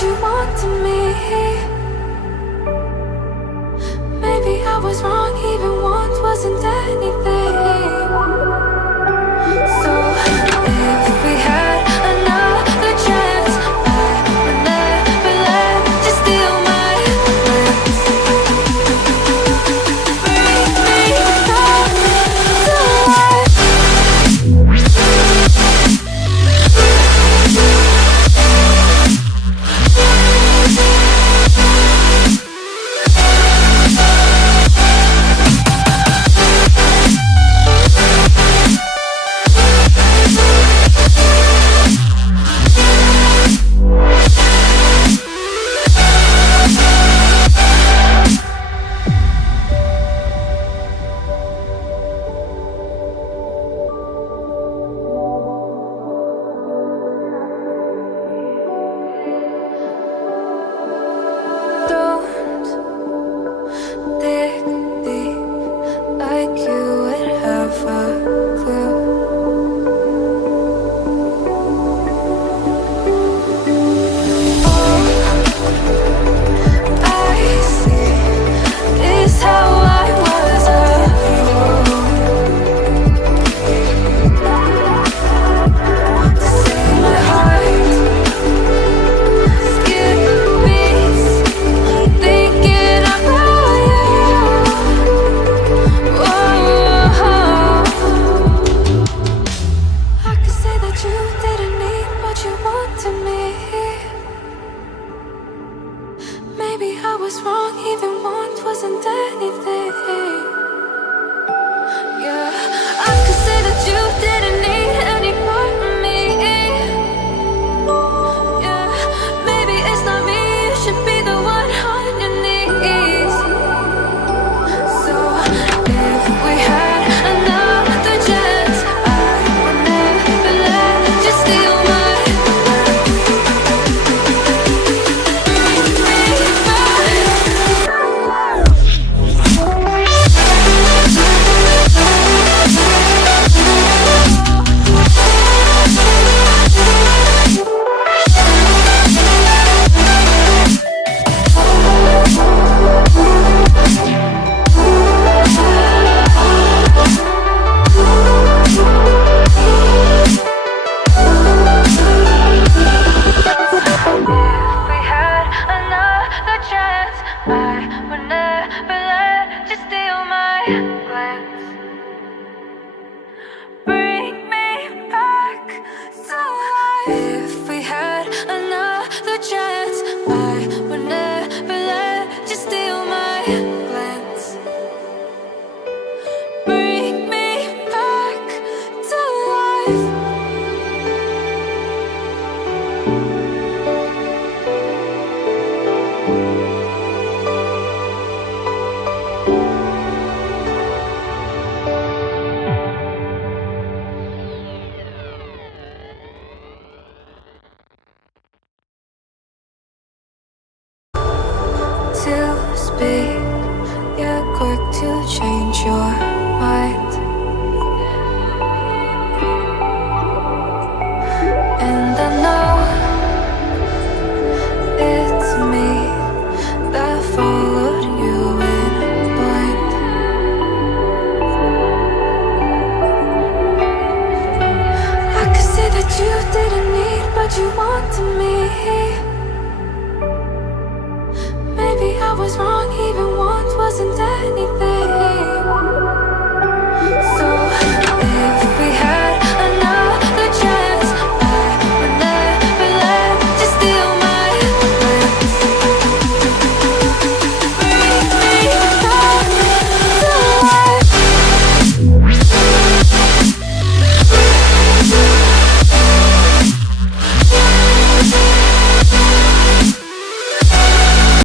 what you want to me. Maybe I was wrong, even want wasn't anything. So if we had another chance, I would never let you steal my plans. Bring me back to life. To speak, you're quick to change your mind. And I know it's me that followed you in blind. I could say that you didn't need what you want to me. Maybe I was wrong.